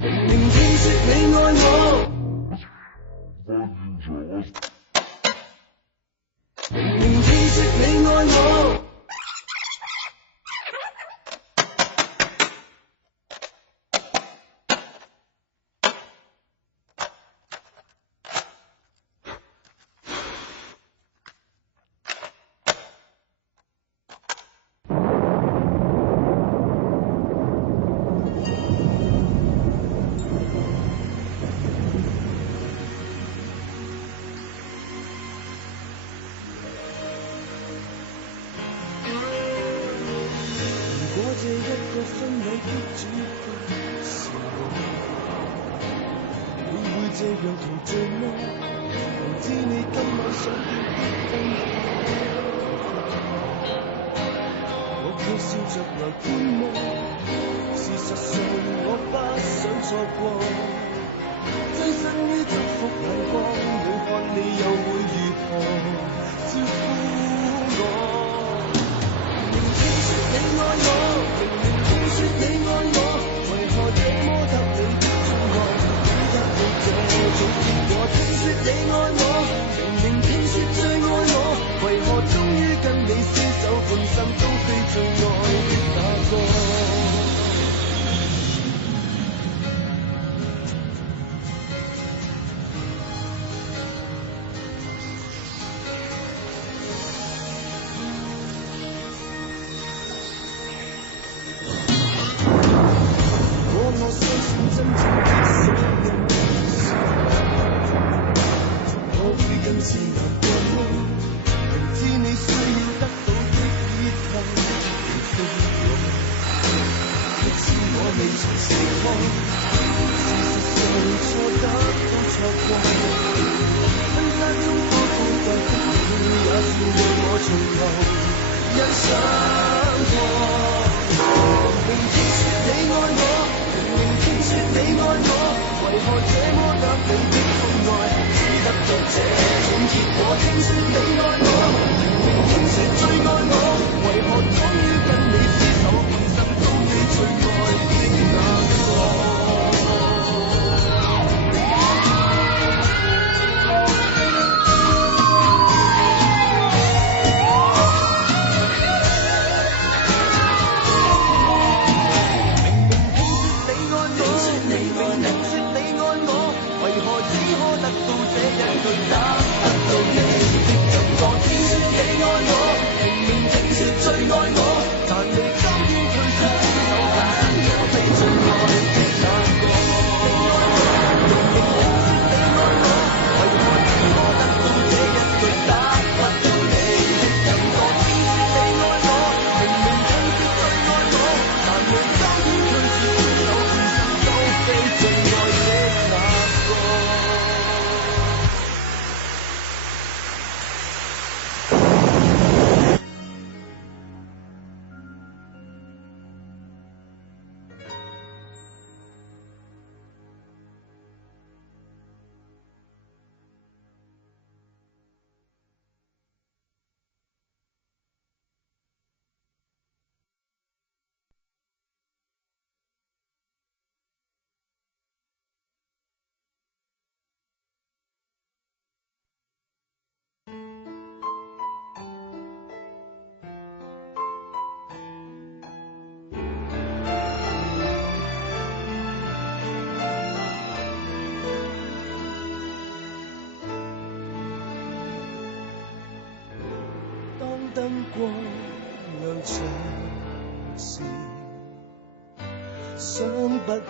明明聽說你愛我，明明聽說你愛我。這一個婚禮的主角是我，會這樣陶醉嗎？明知你今晚想要的分開，我卻笑着來觀摩。事實上我不想錯過，置身於祝福眼光，你看你又會如何招呼我？你愛我，明明聽說你愛我，為何這麼得你的寵愛，只得到這種結果？聽說你愛我，明明聽說最愛我，為何終於跟你廝守半生都非最愛的那個？我相信真正的所有事，我會更自由過麼？明知你需要得到的依靠，並非我，即使我未曾試過，事實上錯得都錯過，婚紗中多高貴的你，也是讓我從頭欣賞過。明明聽說你愛我，明明聽說你愛我，為何這麼得你的寵愛，只得到這種結果？聽說你愛我，明明聽說最愛我，為何終於跟你廝守半生都非最愛的那個？燈光亮場時，想不起